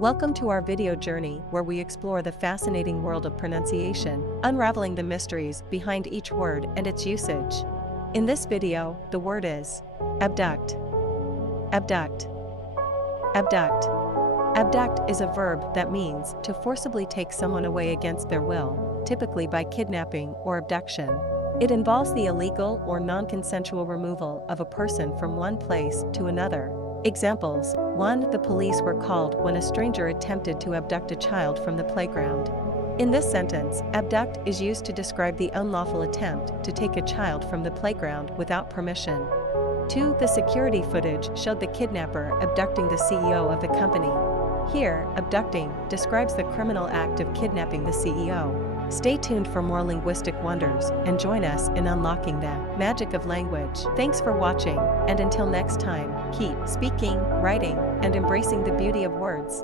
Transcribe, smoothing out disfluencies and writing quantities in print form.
Welcome to our video journey where we explore the fascinating world of pronunciation, unraveling the mysteries behind each word and its usage. In this video, the word is abduct. Abduct. Abduct. Abduct is a verb that means to forcibly take someone away against their will, typically by kidnapping or abduction. It involves the illegal or non-consensual removal of a person from one place to another. Examples: 1. The police were called when a stranger attempted to abduct a child from the playground. In this sentence, abduct is used to describe the unlawful attempt to take a child from the playground without permission. 2. The security footage showed the kidnapper abducting the CEO of the company. Here, abducting describes the criminal act of kidnapping the CEO. Stay tuned for more linguistic wonders and join us in unlocking the magic of language. Thanks for watching, and until next time, keep speaking, writing, and embracing the beauty of words.